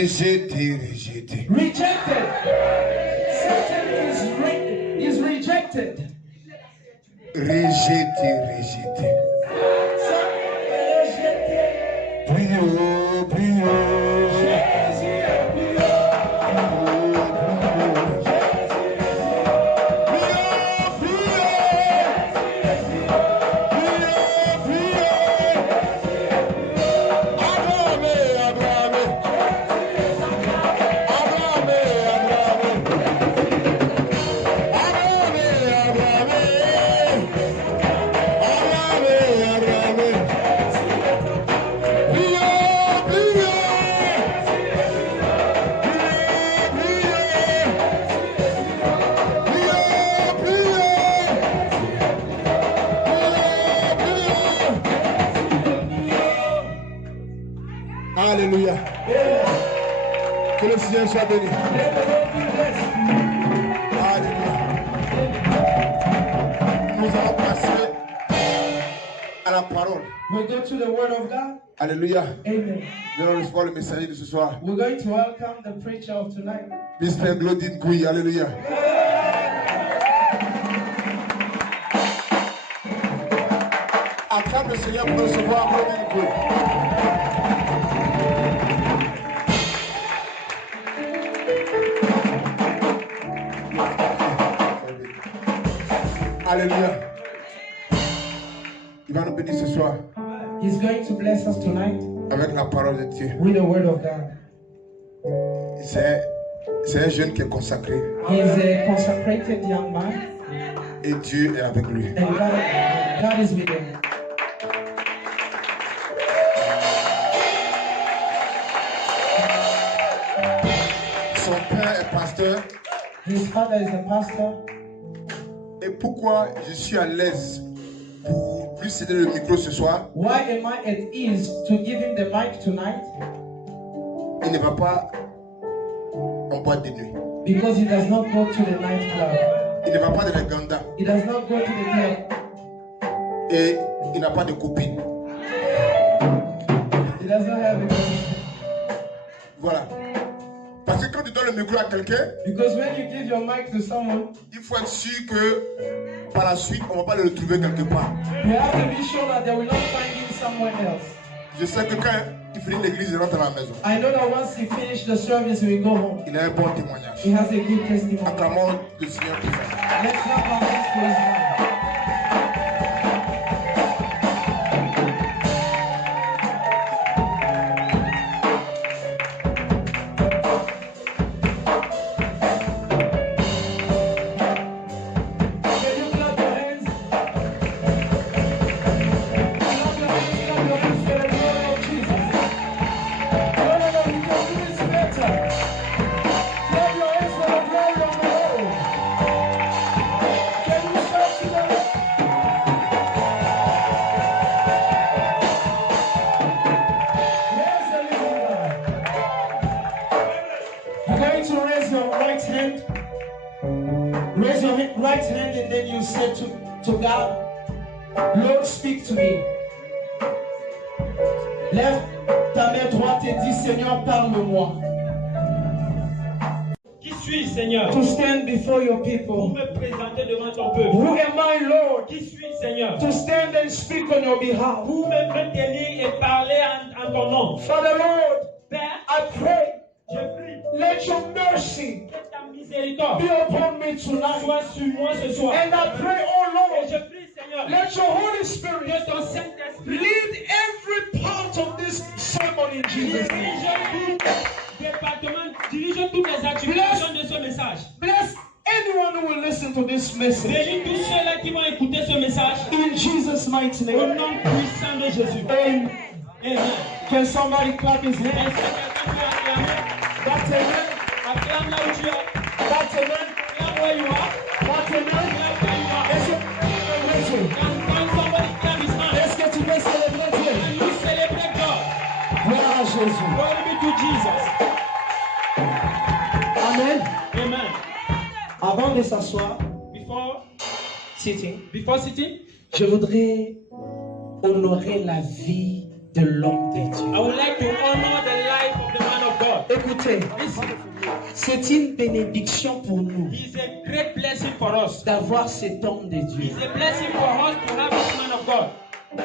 Rejeté. Rejected. Satan is rejected. Rejeté. Prions. Alléluia. Que le Seigneur soit béni. Alléluia. Nous allons passer à la parole. We'll go to the word of God. Alléluia. Amen. Nous allons recevoir le messager de ce soir. We're going to welcome the preacher of tonight. Mr. Glodine Gouy. Alléluia. Acclame le Seigneur pour recevoir Glodine Gouy. Alléluia. Il va nous bénir ce soir. He's going to bless us tonight avec la parole de Dieu. with the word of God. C'est un jeune qui est consacré. He is a consecrated young man. Et Dieu est avec lui. And God is with him. Son père est pasteur. His father is a pastor. Et pourquoi je suis à l'aise pour lui céder le micro ce soir? Why am I at ease to give him the mic tonight? Il ne va pas en boîte de nuit. Because he does not go to the nightclub. Il ne va pas dans les gandas. He does not go to the club. Et il n'a pas de copine. He does not have a girlfriend. Voilà. Parce Parce que quand tu donnes le micro à quelqu'un, Because when you give your mic to someone, il faut être sûr que par la suite, on ne va pas le retrouver quelque part. you have to be sure that they will not find him somewhere else. Je sais que quand il finit l'église, il rentre à la maison. I know that once he finishes the service, he will go home. Il a un bon témoignage. He has a good testimony. Acclamons le Seigneur pour ça. Let's clap our hands for his life. Can you clap your hands? Clap your hands for the glory of Jesus. No, you can do this better. Clap your hands for the glory of the Lord. Can you shout to the Lord? Praise the living God. You're going to raise your right hand. Raise your right hand and then you say to God, Lord, speak to me. Lève ta main droite et dis, Seigneur, parle-moi. Qui suis-je, Seigneur, To stand before your pour people. me présenter devant ton peuple? Who am I, Lord, Qui suis-je, Seigneur, to stand and speak on your behalf? pour me tenir et parler en ton nom? Father, Lord, Père, I pray, je prie let your mercy que ta miséricorde be upon me tonight. soit sur moi ce soir. And I pray, oh Et Lord, je prie, Seigneur, let your Holy que Spirit ton Saint-Esprit lead every part of this sermon in Jesus' name. dirige tout département, dirige toutes les activations de ce message. Bless anyone who will listen to this message. Bénis tous ceux-là qui vont écouter ce message In Jesus' mighty au name. nom puissant de Jésus. Amen. Amen. Can somebody clap his Est-ce que hands? quelqu'un peut acclamer? That's amen. Acclame là où tu es. That's amen. Acclame where you are. That's amen. Acclame where you are. Est-ce que Can somebody clap his hands? est-ce que tu veux célébrer Dieu? Can you celebrate God? Gloire à Jésus. Glory be to Jesus. Amen. Amen. Avant de s'asseoir, Before sitting, je voudrais honorer la vie de l'homme de Dieu. I would like to honor the life of the man of God. Écoutez, Listen, c'est une bénédiction pour nous he's a great blessing for us. d'avoir cet homme de Dieu. It's a blessing for us to have this man of God.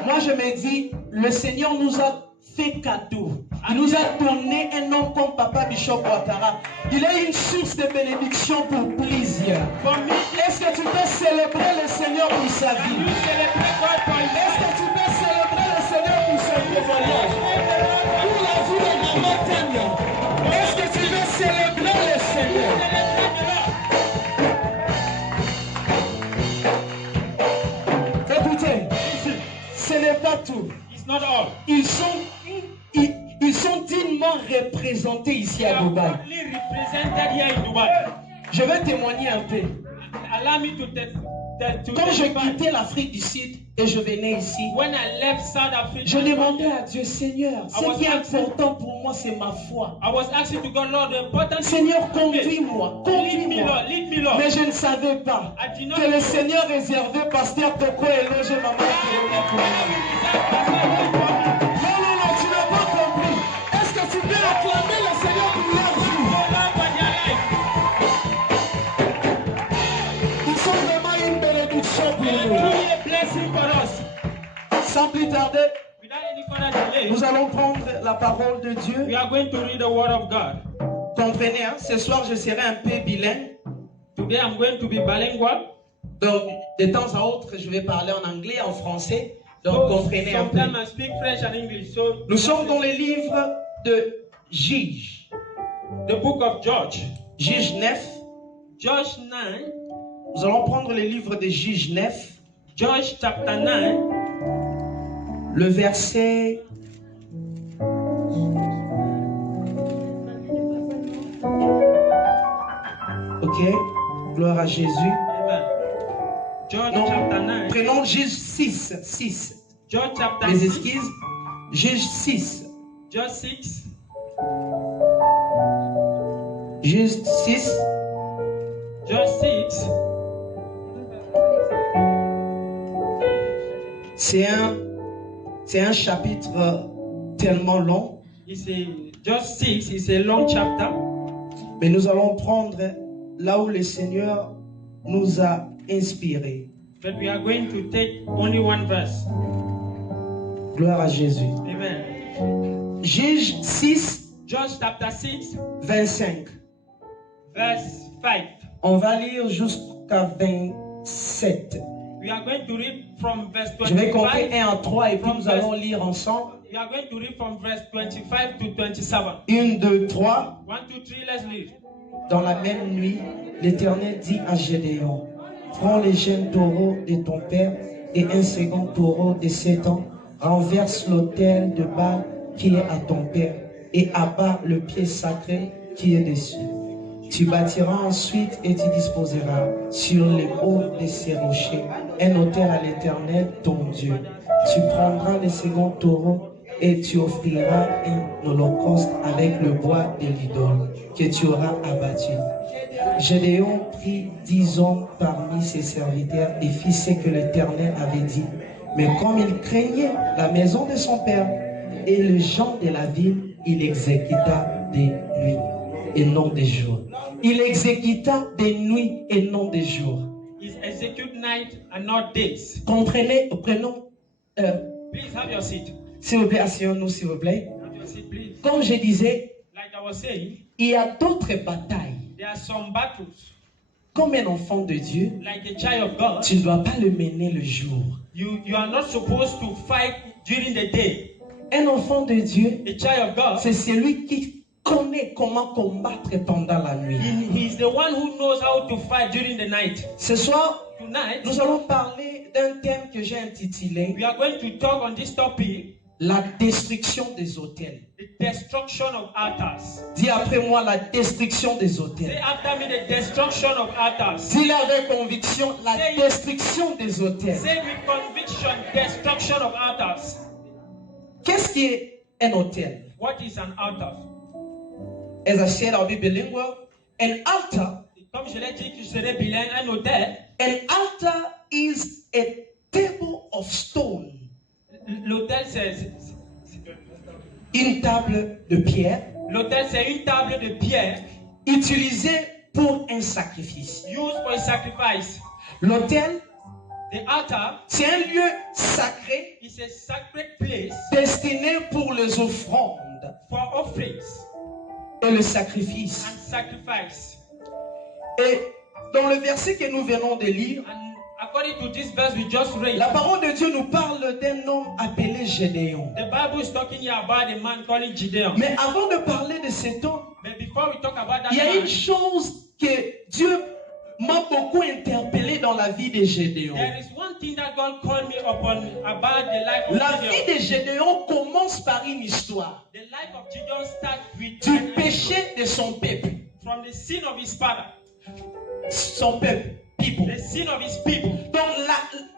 Moi, je me dis, le Seigneur nous a fait cadeau. Il nous a donné un homme comme Papa Bishop Ouattara. Il est une source de bénédiction pour plusieurs. For me, Est-ce que tu peux célébrer le Seigneur pour sa can vie? you celebrate God for his Est-ce que life? tu peux célébrer le Seigneur pour sa témoignage? Pour la vie de Maman Tania. Est-ce que tu veux célébrer le Seigneur? Écoutez, ce n'est pas tout. It's not all. Ils sont dignement représentés ici They à are Dubaï. only represented here in Dubai. Je vais témoigner un peu. Allow me to Quand je testify. quittais l'Afrique du Sud et je venais ici, When I left South Africa, je demandais à Dieu, Seigneur, ce qui est important pour moi, c'est ma foi. I was asking to God, Lord, the important thing Seigneur, for me. conduis-moi, Lead me, conduis-moi. Lord, lead me, Lord. Mais je ne savais pas I did not que le know. Seigneur réservait Pasteur Coco et Loge Maman Kéréma pour moi. Non, non, non, tu n'as pas compris. Est-ce que tu peux acclamer le Seigneur pour leur vie? Ils sont vraiment une bénédiction pour nous. Sans plus tarder, nous allons prendre la parole de Dieu. We are going to read the word of God. Comprenez, hein, ce soir je serai un peu bilingue. Today I'm going to be bilingual. Donc, de temps à autre, je vais parler en anglais, en français. Donc, comprenez un peu. Sometimes I speak French and English. So Nous sommes dans le livre de Juge. the book of Judge. Juge 9. Judge 9. Nous allons prendre le livre de Juge 9. Judge chapter 9. Le verset... Ok. Gloire à Jésus. Amen. Judge Non. chapter 9. Prenons Juge 6. 6. Judge chapter Les 6. excuses. Juge 6. Judge 6. Juge 6. Judge 6. C'est un chapitre tellement long. It's a Judge 6 is a long chapter. Mais nous allons prendre là où le Seigneur nous a inspirés. But we are going to take only one verse. Gloire à Jésus. Amen. Juge 6, John chapter 6, 25. verse 5. On va lire jusqu'à 27. We are going to read from verse Je vais compter 25. 1 à 3 et puis nous allons lire ensemble. We are going to read from verse 25 to 27. 1, 2, 3. 1, 2, 3, let's read. Dans la même nuit, l'Éternel dit à Gédéon, prends les jeunes taureaux de ton père et un second taureau de 7 ans, renverse l'autel de Baal qui est à ton père et abat le pied sacré qui est dessus. Tu bâtiras ensuite et tu disposeras sur les hauts de ces rochers un autel à l'Éternel ton Dieu. Tu prendras le second taureau et tu offriras un holocauste avec le bois de l'idole que tu auras abattu. Gédéon prit 10 hommes parmi ses serviteurs et fit ce que l'Éternel avait dit. Mais comme il craignait la maison de son père et les gens de la ville, il exécuta des nuits et non des jours. Il exécuta des nuits et non des jours. Is execute night and not days. Prenons, Please have your seat. s'il vous plaît, asseyons-nous, s'il vous plaît. Have your seat, please. Comme je disais, Like I was saying, il y a d'autres batailles. there are some battles. Comme un enfant de Dieu, Like a child of God, tu ne dois pas le mener le jour. you are not supposed to fight during the day. Un enfant de Dieu, A child of God, c'est celui qui connaît comment combattre pendant la nuit. he's the one who knows how to fight during the night. Ce soir, Tonight, nous allons parler d'un thème que j'ai intitulé we are going to talk on this topic, la destruction des autels. the destruction of altars. Dis après moi la destruction des Say autels. after me, the destruction of altars. Dis avec conviction la destruction des autels. Say with conviction, destruction of altars. Qu'est-ce qui est un autel? What is an altar? As I said, I'll be bilingual. An altar, Comme je l'ai dit, que je serai bilingue, un hôtel. an altar is a table of stone. L'hôtel, c'est Une table de pierre l'hôtel, c'est une table de pierre utilisée pour un sacrifice. used for a sacrifice. L'autel, The altar c'est un lieu sacré is a sacred place destiné pour les offrandes for offerings et le sacrifice. and sacrifice. Et dans le verset que nous venons de lire, And according to this verse we just read, la parole de Dieu nous parle d'un homme appelé Gédéon. the Bible is talking here about a man called Gideon. Mais avant de parler de cet homme, But before we talk about that il y a man, une chose que Dieu m'a beaucoup interpellé dans la vie de Gédéon. there is one thing that God called me upon about the life of La Gideon. vie de Gédéon commence par une histoire The life of Gideon starts with du an péché de son peuple. from the sin of his father, Son peuple, people. the sin of his people. Donc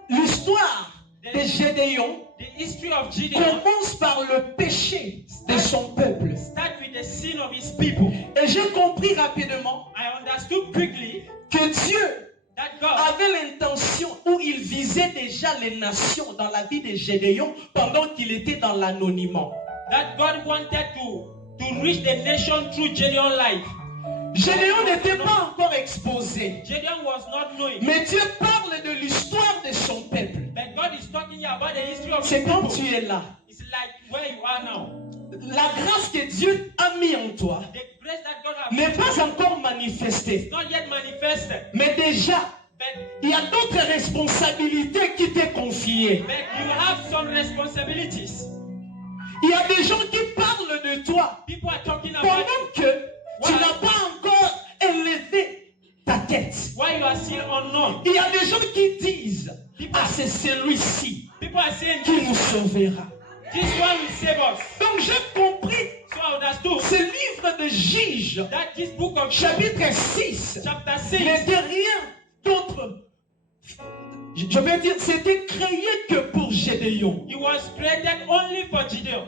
l'histoire de Gédéon The history of Gideon commence par le péché de son peuple. starts with the sin of his people. Et j'ai compris rapidement I understood quickly que Dieu that God avait l'intention où il visait déjà les nations dans la vie de Gédéon pendant qu'il était dans l'anonymat. wanted to reach the nation through Gideon's life. Gédéon n'était pas encore exposé. Gideon was not knowing. Mais Dieu parle de l'histoire de son peuple. But God is talking here about the history of C'est his quand people. tu es là. It's like where you are now. La grâce que Dieu a mis en toi The grace that God has n'est given pas you encore manifestée. is not yet manifested. Mais déjà, But, il y a d'autres responsabilités qui t'est confiées. but you have some responsibilities. Il y a des gens qui parlent de toi People are talking about pendant que tu n'as pas encore élevé ta tête. why you are still unknown. Il y a des gens qui disent, ah, c'est celui-ci People are saying qui nous sauvera. this one will save us. Donc j'ai compris So I understood ce livre de Juges, that this book of chapitre 6, chapter 6 n'était rien d'autre. Je vais dire, c'était créé que pour Gédéon. it was created only for Gideon.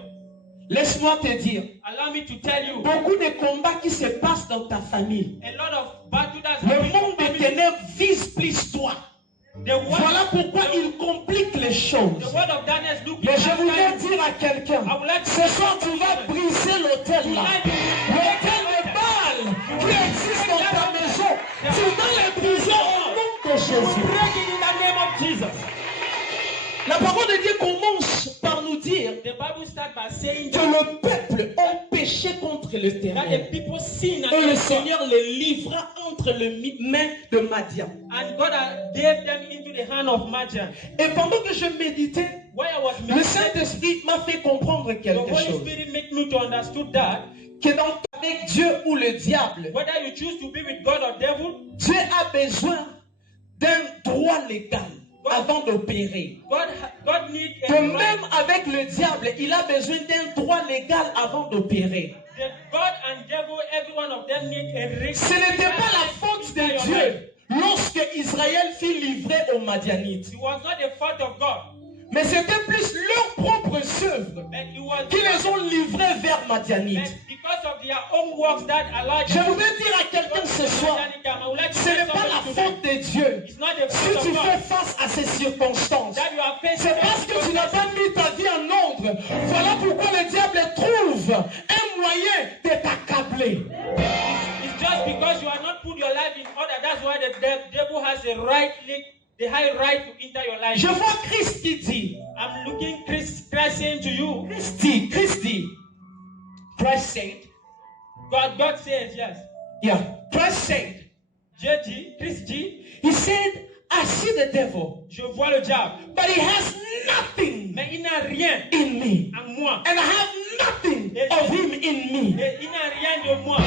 Laisse-moi te dire, Allow me to tell you beaucoup de combats qui se passent dans ta famille. a lot of battles that's Le happening monde in des the family. ténèbres vise plus toi. The word, Voilà pourquoi il complique les choses. the word of darkness look Mais je voulais after you. dire à quelqu'un, I would like to ce soir tu vas briser l'autel là. L'autel de Baal qui est start by saying que that, le peuple a péché contre that the l'Éternel. people sin Et le against God. Seigneur les livra entre les mains de Madian. And God gave them into the hand of Madian. Et pendant que je méditais, While I was le meditating, Saint-Esprit m'a fait comprendre the quelque Holy chose. Spirit made me to understand that Que donc avec Dieu ou le diable, whether you choose to be with God or devil, Dieu a besoin d'un droit légal avant d'opérer. God needs a Que right. même avec le diable, il a besoin d'un droit légal avant d'opérer. God and devil, every one of them need a right. Ce n'était pas la faute de Dieu lorsque Israël fut livré aux Madianites. It was not the fault of God, Mais c'était plus leurs propres œuvres but it was qui les ont livrés vers but Madianites. because of their own works that allowed Je them voudrais dire à quelqu'un ce soir, ce n'est pas la faute de Dieu. It's not the Si fault tu of fais God face à ces circonstances, that you are facing. c'est parce que tu n'as pas mis ta vie en ordre. Voilà pourquoi le diable trouve un moyen de t'accabler. It's just because you are not put your life in order. That's why the devil has the high right to enter your life. Je vois Christ qui dit, I'm looking Christ saying to you, Christ dit, Christ said, God says yes. yeah, Christ said, Christ dit, he said, I see the devil, je vois le diable, but he has nothing mais il n'a rien in me, en moi. and I have nothing of him in me. Et il n'a rien de moi.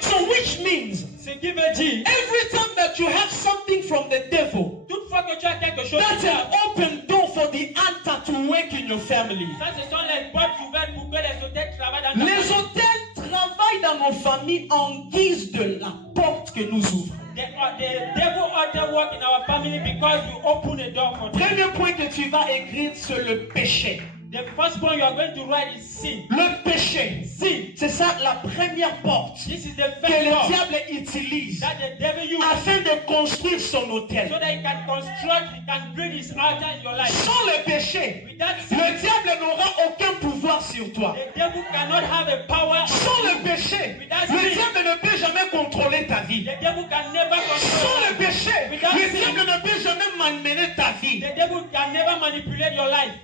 So which means, Ce qui veut dire, every time that you have something from the devil, toutefois que tu as quelque chose, that's an open door for the altar to work in your family. ça ce sont les portes ouvertes pour que les hôtels travaillent dans ta Les famille. hôtels travaillent dans nos familles en guise de la porte que nous ouvrons. The devil ought work in our family because you open a door for them. Premier point que tu vas écrire, c'est le péché. The first point you are going to write is sin. Le péché, Sin. c'est ça la première porte This is the que first le door diable utilise that the devil uses afin de construire son so hôtel. that he can construct, he can build his altar in your life. Sans le péché, Without sin, le diable n'aura aucun pouvoir sur toi. the devil cannot have a power. Sans le péché, le diable ne peut jamais contrôler ta vie. The devil can never Sans control. le péché, le diable ne peut jamais malmener ta vie. The devil can never manipulate your life.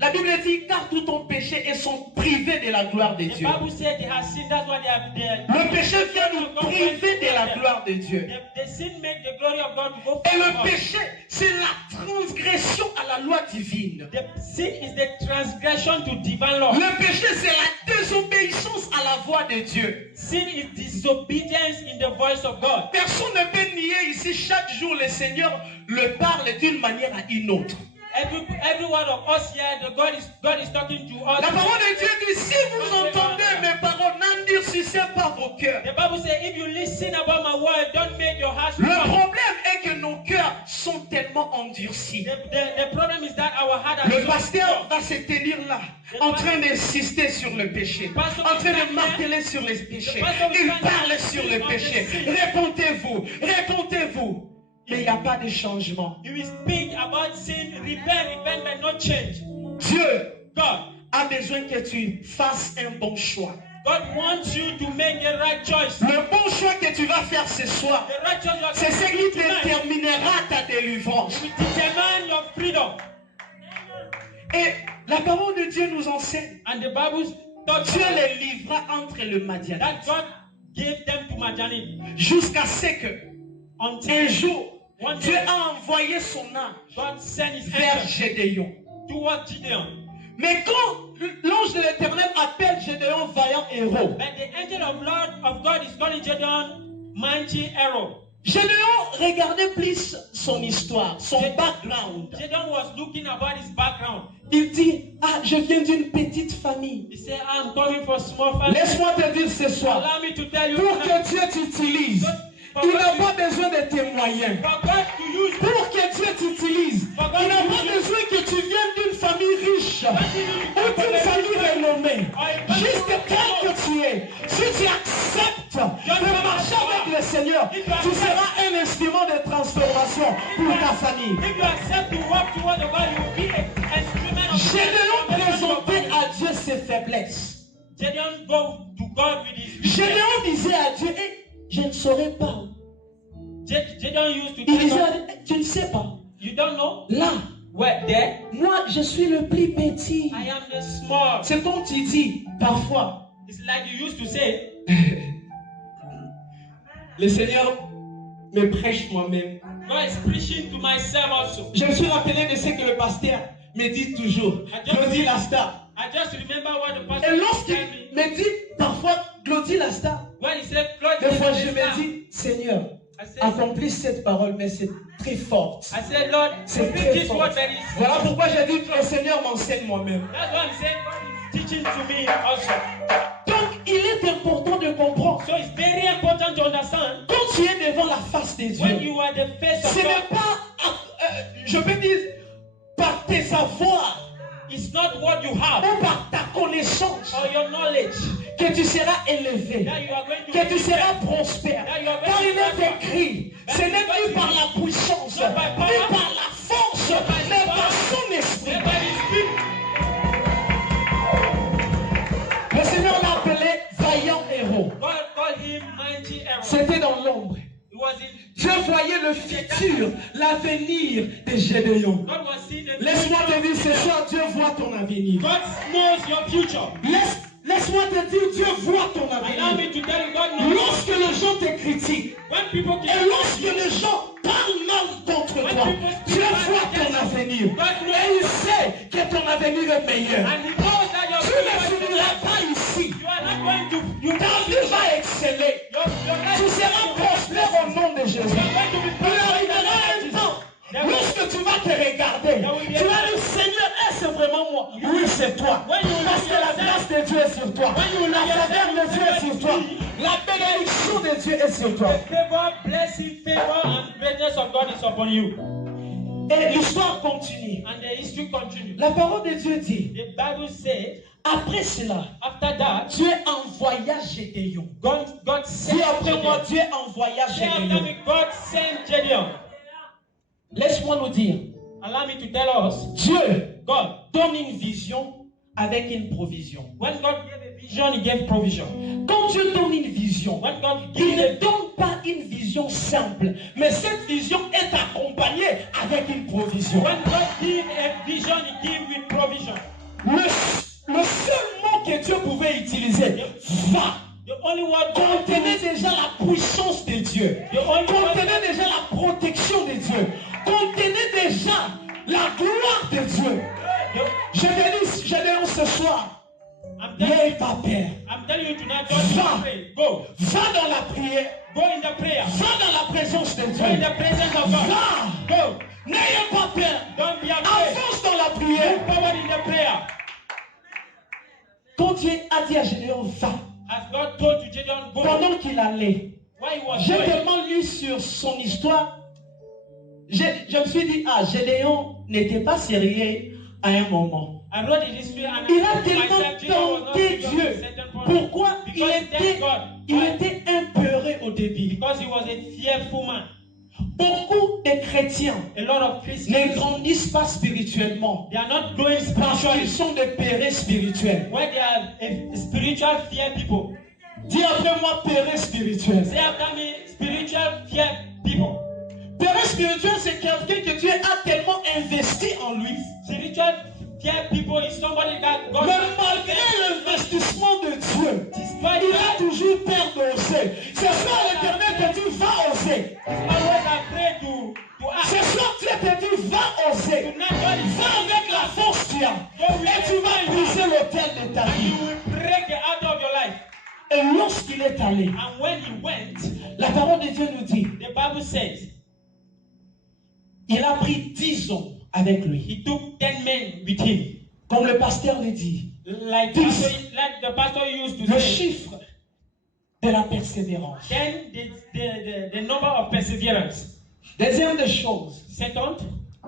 La Bible dit, car tous ton péché, ils sont privés de la gloire de The Dieu. Bible said they have sinned. That's why they are there. Le péché vient nous priver de la gloire de Dieu. The sin make the glory of God to go Et le forward. péché, c'est la transgression à la loi divine. The sin is the transgression to divine law. Le péché, c'est la désobéissance à la voix de Dieu. Sin is disobedience in the voice of God. Personne ne peut nier ici, chaque jour, le Seigneur le parle d'une manière à une autre. Every one of us here, God is talking to us. La parole de Dieu dit, si vous entendez mes paroles, n'endurcissez pas vos cœurs. The Bible says, if you listen about my word, don't make your heart Le strong. problème est que nos cœurs sont tellement endurcis. The problem is that our heart are Le so pasteur strong. va se tenir là, en train d'insister sur le péché, en train de marteler sur les péchés. Il parle sur le péché. Répondez-vous, répondez-vous. Mais il n'y a pas de changement. You will speak about sin, repent, but not change. Dieu God a besoin que tu fasses un bon choix. God wants you to make a right choice. Le bon choix que tu vas faire ce soir, The right choice you are c'est ce going qui to make déterminera ta délivrance. will determine your freedom. Et la parole de Dieu nous enseigne. And the Bible talks Dieu about les livra entre le Madian that God gave them to Madianite jusqu'à ce que un until jour one Dieu day a envoyé son âme God sent his vers angel Gédéon. towards Gideon. Mais quand l'ange de l'Éternel appelle Gédéon vaillant héros, But the angel of God is calling Gideon mighty hero. Gédéon regardait plus son histoire, son background. Gideon was looking about his background. Il dit, ah, je viens d'une petite famille. He said, I'm coming from small family. Laisse-moi te dire ce soir, Allow me to tell you pour tonight, que Dieu t'utilise, il n'a pas besoin de tes moyens. for God to use Pour que Dieu t'utilise, il n'a pas besoin que tu viennes d'une famille riche ou d'une famille renommée. Juste tel que tu es, si tu acceptes de marcher avec le Seigneur, tu seras un instrument de transformation pour ta famille. If you accept to walk toward the God, you will be an instrument of Gédéon transformation. présentait à Dieu ses faiblesses. Gideon go to God with his weakness. Gédéon disait à Dieu, eh, je ne saurais pas. Gideon used to Il tell disait, God, à Dieu, tu ne sais pas. you don't know? Là, Where there, Moi, je suis le plus petit. I am the small. C'est comme tu dis, parfois, It's like you used to say, le Seigneur me prêche moi-même. God is preaching to myself also. Je me suis rappelé de ce que le pasteur me dit toujours. Glody Lasta. I just remember what the pastor Et lorsqu'il told me. me dit parfois Glody Lasta, When he said, Lord, des fois je I me dis, Seigneur, accomplis cette parole, mais c'est très forte. said, Lord, C'est speak très this fort. word very Voilà pourquoi j'ai dit que le Seigneur m'enseigne moi-même. That's why I'm saying God is teaching to me also. Donc il est important de comprendre. So it's very important to understand Quand tu es devant la face des when dieux, you are the face of ce n'est God, pas, je peux dire, par tes savoirs it's not what you have ou par ta connaissance or your knowledge que tu seras élevé, that you are going to que tu be seras prospère. Car il est écrit, ce n'est plus par la puissance, ni par la force, mais par son esprit. by His Spirit. Le Seigneur l'a appelé vaillant héros. God called him mighty arrow. C'était dans l'ombre. He was in. Dieu voyait le futur, l'avenir de Gédéon. God was seeing the Laisse-moi te future. dire ce soir, Dieu voit ton avenir. God knows your future. Laisse-moi te dire, Dieu voit ton Allow avenir. me to tell you, God knows. Lorsque les gens te critiquent, When people et can lorsque les gens parlent mal contre toi, Dieu voit ton avenir. Et il sait que ton avenir est meilleur. and He knows that your Tu ne future, finiras pas ici. you are not going to. You Ta vie va exceller. your life Tu seras prospère au nom de Jésus. you are going to be Il arrivera un temps, lorsque tu vas te regarder, tu vas dire, Seigneur, est-ce vraiment moi? Oui, c'est toi. Parce que la grâce de Dieu est sur toi. La faveur de Dieu est sur toi. La bénédiction de Dieu est sur toi. The favor, blessing, favor, and greatness of God is upon you. Et l'histoire continue. And the history continues. La parole de Dieu dit, The Bible says, après cela, after that, Dieu envoya Gédéon. God sent Dis après moi, Gideon. Dieu envoya Say after Gédéon. me, God sent Gideon. Laisse-moi nous dire, Allow me to tell us, Dieu God, donne une vision avec une provision. when God gave a vision, He gave provision. Quand Dieu donne une vision, When God il gives ne a donne pas une vision simple, mais cette vision est accompagnée avec une provision. when God gives a vision, He gives with provision. Le seul mot que Dieu pouvait utiliser, va, The only word God contenait déjà la puissance de Dieu, The only word contenait déjà la protection de Dieu, contenait déjà la gloire de Dieu. Je te dis, Gédéon, ce soir, n'aie pas peur. I'm telling you tonight, don't pray. Go. Va dans la prière, Go in the prayer. va dans la présence de Go in Dieu. the presence of God. Va, Go. n'ayez pas peur. Don't be afraid. Avance dans la prière. Move forward in the prayer. Quand Dieu a dit à Gédéon, va, As God told to Gideon, go. pendant qu'il allait, Why he was j'ai going. tellement lu sur son histoire, je me suis dit, ah, Gédéon n'était pas sérieux à un moment. I wrote the history and Il I a told myself, tellement Gideon was not tenté serious Dieu. at a certain point. Pourquoi Because he thanked God. il Why? était impeuré au début. Because he was a fearful man. Beaucoup de chrétiens A lot of ne Christians, grandissent pas spirituellement they are not growing parce qu'ils spiritually. sont des pérés spirituels. When they are a spiritual fear people. Dis après moi, péré spirituel. Say after me, spiritual fear people. Péré spirituel, c'est quelqu'un que Dieu a tellement investi en lui. Spiritual fear people is somebody that God Mais malgré l'investissement de Dieu, despite il a that, toujours peur d'oser. C'est ça l'Éternel te dit, va oser. is always afraid to Ce act. soir, Dieu te dit, va oser. Tonight, God is Va avec la force qu'il y a. Et tu vas briser l'autel de ta and vie. you will break the heart of your life. Et lorsqu'il est allé, And when he went, la parole de Dieu nous dit, the Bible says, il a pris 10 hommes avec lui. he took 10 men with him. Comme le pasteur le dit, Like the pastor used to le say, chiffre de la persévérance. then the number of perseverance. Deuxième des choses, Second,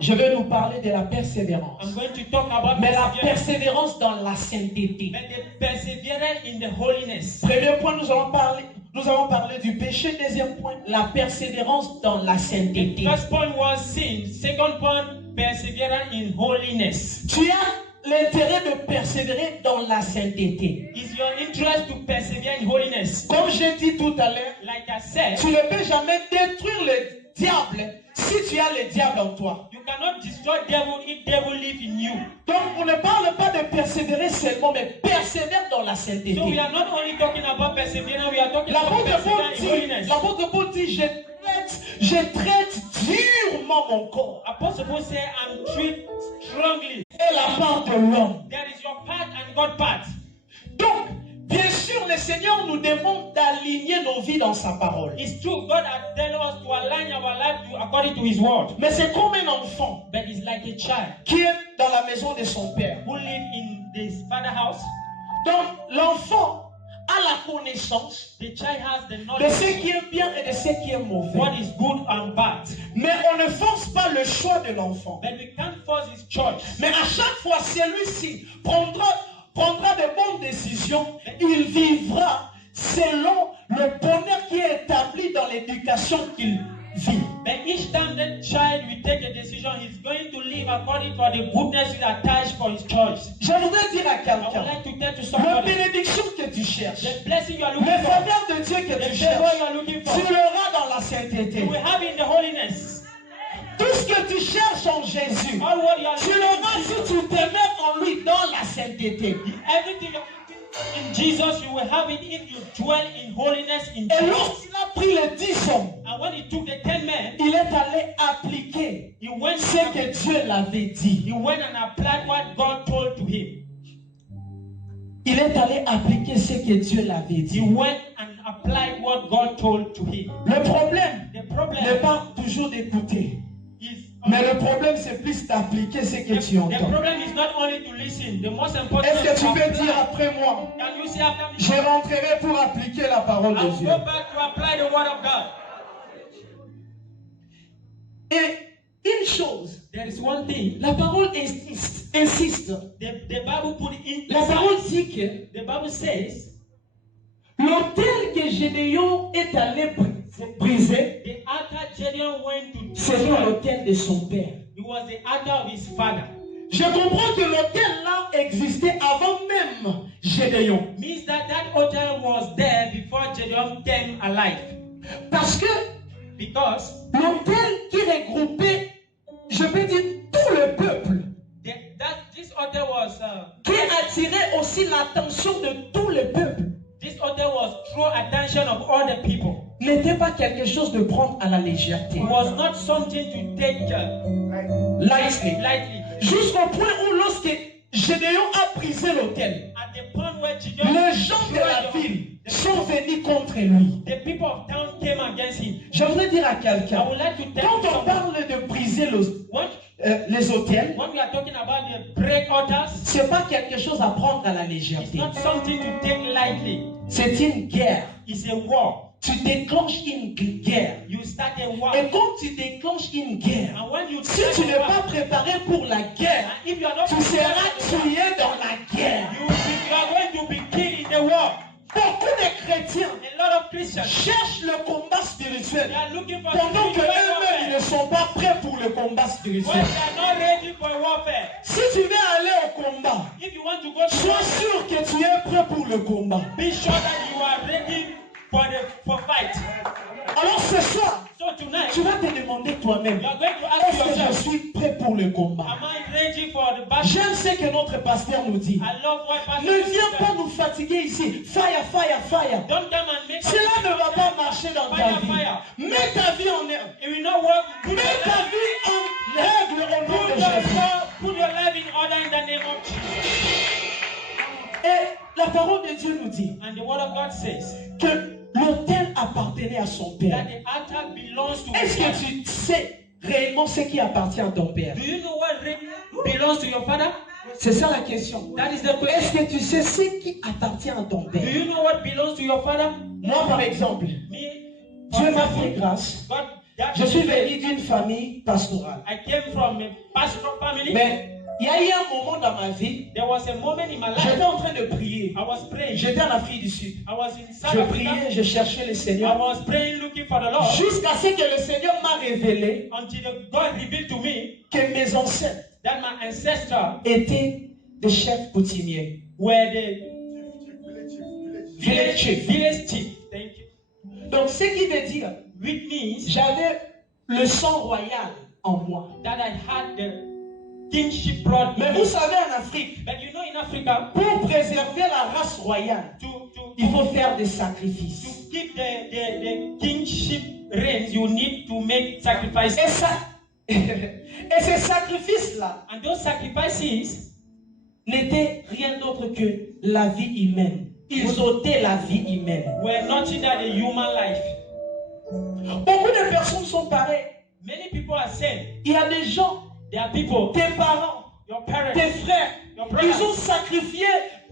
je vais nous parler de la persévérance. I'm going to talk about Mais la perseverance. persévérance dans la sainteté. But the perseverance in the holiness. Premier point, nous avons parlé du péché. Deuxième point, la persévérance dans la sainteté. First point was sin. Second point, perseverance in holiness. Tu as l'intérêt de persévérer dans la sainteté. Is your interest to persevere in holiness? Comme j'ai dit tout à l'heure, Like I said, tu ne peux jamais détruire le diable si tu as le diable en toi. you cannot destroy devil if devil live in you. Donc, on ne parle pas de persévérer seulement, mais persévère dans la sainteté. So we are not only talking about perseverance, we are talking about perseverance in holiness. L'apôtre Paul dit, je traite durement mon corps. Apostle Paul say, I'm treat strongly. Et la part de l'homme. There is your part and God part. Donc, bien sûr, le Seigneur nous demande d'aligner nos vies dans sa parole. It's true, God has told us to align our life according to His word. Mais c'est comme un enfant But it's like a child qui est dans la maison de son père. who live in his father's house. Donc, l'enfant a la connaissance The child has the de knowledge ce qui est bien et de ce qui est mauvais. what is good and bad. Mais on ne force pas le choix de l'enfant. But we can't force his choice. Mais à chaque fois, celui-ci prendra de bonnes décisions, il vivra selon le bonheur qui est établi dans l'éducation qu'il vit. But each time that child will take a decision, he's going to live according to the goodness is attached for his choice. Je voudrais dire à I would quelqu'un, like to tell to la somebody, bénédiction que tu cherches, the blessing you are le looking for, faveur de Dieu que the tu favor cherches, you are looking tu for, l'auras dans la sainteté. you will have in the holiness. Tout ce que tu cherches en Jésus, All what you are tu looking l'auras si for, tu te mets en lui dans la sainteté. everything you're in Jesus, you will have it if you dwell in holiness in Et Jesus. lorsqu'il a pris les 10 hommes, And when he took the 10 men, il est allé appliquer he went, ce que Dieu l'avait dit. he went and applied what God told to him. Il est allé appliquer ce que Dieu l'avait He dit. went and applied what God told to him. Le problème The problem n'est pas toujours d'écouter, is mais le problème c'est plus d'appliquer ce que tu the entends. problem is not only to listen. The most important Est-ce que is tu to peux apply. dire après moi, Can you say after me? je rentrerai pour appliquer la parole I de will Dieu. go back to apply the word of God. Et une chose, There is one thing. la parole insiste. The Bible put in. La parole dit que The Bible says l'autel que Gédéon est allé briser, the altar Gideon went to c'était destroy. l'autel de son père. It was the altar of his father. Je comprends que l'autel là existait avant même Gédéon. Means that altar was there before Gideon came alive. Parce que Because l'autel qui regroupait, je peux dire, tout le peuple, this altar was qui attirait aussi l'attention de tout le peuple, this altar was draw attention of all the people. n'était pas quelque chose de prendre à la légèreté. It was not something to take Lightly. lightly. Jusqu'au point où lorsque Gédéon a brisé l'autel, At the point where Gideon les gens de la ville sont venus contre lui. the people of town came against him. Je voudrais dire à I quelqu'un, would like to tell quand on someone, parle de briser when les autels, we are talking about the break altars, c'est pas quelque chose à prendre à la it's légèreté. not something to take lightly. C'est une guerre. It's a war. Tu déclenches une guerre. You start a war. Et quand tu déclenches une guerre, And when you si start tu a n'es war, pas préparé pour la guerre, and if you are not tu prepared seras for the war, tué dans la guerre. you are going to be killed in the war. Beaucoup de chrétiens A lot of Christians, cherchent le combat they spirituel are looking for pendant que spiritual eux-mêmes ils ne warfare. sont pas prêts pour le combat When spirituel. they are not ready for warfare. Si tu veux aller au combat, If you want to go to sois war, sûr que tu es prêt pour le combat. be sure that you are ready for fight. Alors ce soir, So tonight, tu vas te demander toi-même, you are going to ask est-ce que je yourself, suis prêt pour le combat? am I ready for the battle? J'aime ce que notre pasteur nous dit. I love what Pastor Ne says viens that. pas nous fatiguer ici. Fire, fire, fire. Don't come and make Cela ne va pas marcher dans ta Fire, vie. fire. Mets ta vie en œuvre. It will not work. Put your Mets ta life- vie en règle au nom de Jésus. Put your life in order in the name of Jesus. Et la parole de Dieu nous dit And the word of God says que l'autel appartenait à son that père. the altar belongs to Est-ce his father. que tu sais réellement ce qui appartient à ton père? Do you know what really belongs to your father? C'est ça la question. That is the Est-ce question. que tu sais ce qui appartient à ton Do père? you know what belongs to your father? Moi, par exemple, Me, Dieu m'a fait grâce. God, that Je is suis the venu d'une famille pastorale. I came from a pastoral family. Mais il y a eu un moment dans ma vie, There was a moment in my j'étais life en train de prier. I was praying. J'étais en Afrique du Sud. I was in South Je Africa. priais, je cherchais le I Seigneur. was praying, looking for the Lord, Jusqu'à ce que le Seigneur m'a révélé until God revealed to me que mes ancêtres that my ancestors étaient des chefs coutumiers. were the Village chief. village chief. Thank you. Donc, ce qui veut dire, Which means j'avais le sang royal en moi. that I had the kingship brought Mais in vous me. savez, en Afrique, But you know, in Africa, pour préserver la race royale, il faut faire des sacrifices. to keep the kingship reigns, you need to make sacrifices. Et ça, et ces sacrifices-là And those sacrifices n'étaient rien d'autre que la vie humaine. Ils ôtaient la vie humaine. were nothing than the human life. Beaucoup de personnes sont pareilles. Many people are saying, Il y a des gens, there are people, tes parents, your parents, tes frères, your brothers, ils ont sacrifié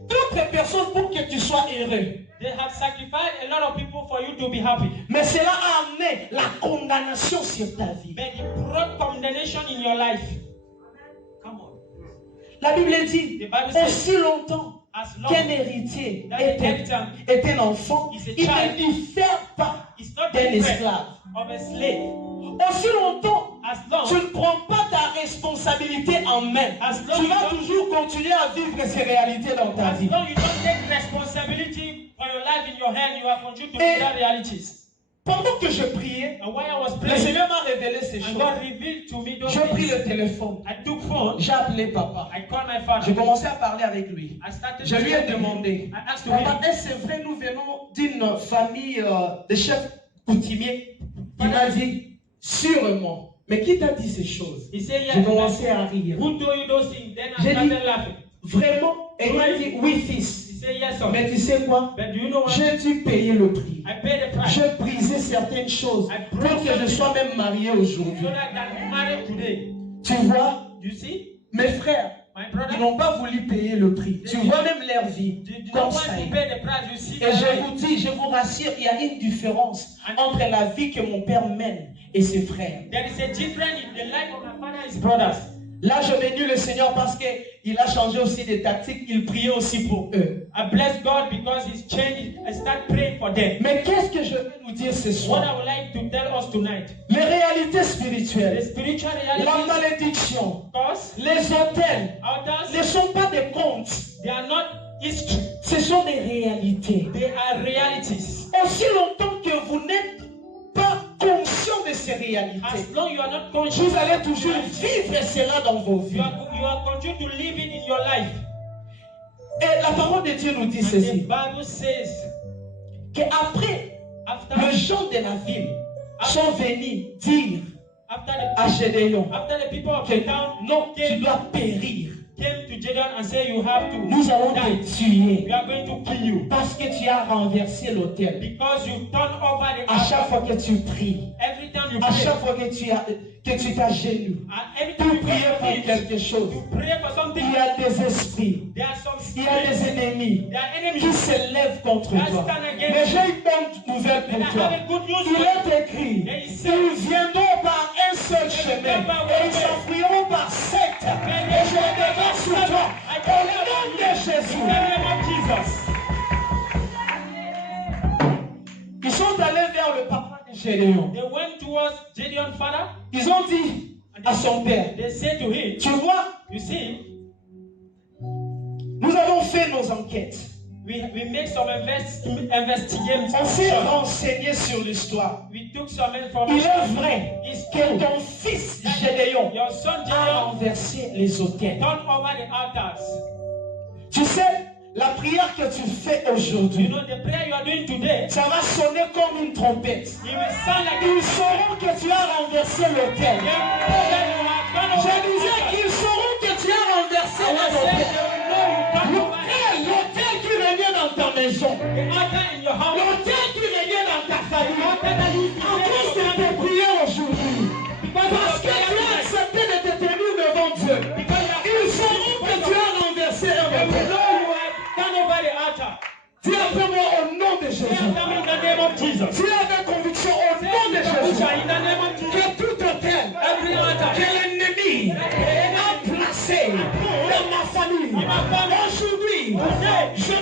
d'autres personnes pour que tu sois heureux. they have sacrificed a lot of people for you to be happy. Mais cela a amené la condamnation sur ta vie. But it brought condemnation in your life. Come on. La Bible dit, The Bible says, aussi longtemps as long qu'un héritier that est the inheritance est un enfant, is a il child, ne diffère pas is not d'un different esclave. of a slave. Aussi longtemps, As long tu ne prends pas ta responsabilité en main. As long Tu you vas don't- toujours continuer à vivre ces réalités dans ta as vie. long you don't take responsibility for your life in your hand, you are continuing to Et- live that realities. Pendant que je priais, And while I was le praying, Seigneur m'a révélé ces and choses. God revealed to me those J'ai pris things. le téléphone. I took phone, J'ai appelé papa. I called my father. J'ai commencé à parler avec lui. I started Je to lui ai talk to him. demandé, I asked papa, him, est-ce vrai nous venons d'une famille de chefs coutumiers? Il m'a dit, sûrement. Mais qui t'a dit ces choses? he said, J'ai yes, commencé à rire. who told you those things? Then I J'ai dit, started laughing. vraiment? Et il m'a dit, oui fils. He said, yes, son. Mais tu sais quoi? But do you know what? J'ai dû payer le prix. I paid the price J'ai brisé certaines choses pour que je sois même marié so aujourd'hui. that I can marry today. Tu vois, You see? mes frères, My ils brother, n'ont pas voulu payer le prix. Tu vois même leur vie they did comme not want ça. to pay the price. You see Et that je way. vous dis, je vous rassure, il y a une différence entre la vie que mon père mène et ses frères. There is a difference in the life of my father and his brothers. Là, je bénis le Seigneur parce qu'il a changé aussi des tactiques. Il priait aussi pour eux. I bless God because He's changed. I start praying for them. Mais qu'est-ce que je vais nous dire ce What I soir? would like to tell us tonight, Les réalités the spirituelles, spiritual la realities, malédiction, because les hôtels ne others, sont pas des contes. they are not history. Ce sont des réalités. They are realities. Aussi longtemps que vous n'êtes pas conscient de ces réalités, As long you are not conscious, vous allez toujours vivre cela dans vos vies. you are continue to live it in your life. Et la parole de Dieu nous dit And the ceci, Bible says, qu'après, after les gens de la ville sont venus dire à Gédéon after the people of que the town non, tu dois périr. came to Gideon and said, you have to Nous allons die. te tuer We are going to kill you parce que tu as renversé l'autel. because you turn over the À chaque altar. fois que tu pries, Every time you à pray, chaque fois que tu t'agenouilles, and every pour time you prier pour pray, quelque chose, you pray for something. il y a des esprits, There are some il y a des spirits, ennemis there are qui enemies. s'élèvent contre toi. Mais j'ai une bonne nouvelle And I pour toi. have a good news Il for you. est écrit, ils viendront par un seul chemin et ils s'enfuiront par sept. Et je le déclare sur toi, au nom de In Jésus. the name of Jesus. Ils sont allés vers le papa de Gédéon. They went towards Gideon's father. Ils ont dit à son père, They said to him, tu vois, you see, nous avons fait nos enquêtes. we make some investigations. On s'est renseigné sur l'histoire. We took some Il information. est vrai It's que true. ton fils Gédéon Your son a Gideon renversé les autels. turned over the altars. Tu sais, la prière que tu fais You aujourd'hui, know, the prayer you are doing today, ça va sonner comme une trompette. it will sound like Ils sauront que tu as renversé l'autel. Je disais qu'ils sauront que tu as renversé l'autel. L'autel qui régnait dans ta maison. L'autel qui régnait dans ta famille. En cause de tes prières aujourd'hui. Parce que tu as accepté de te tenir devant Dieu. Ils sauront que tu as renversé un autel. Dis après moi au nom de Jésus. Dis avec conviction au nom de Jésus. Que tout autel que l'ennemi a placé dans ma famille, aujourd'hui, je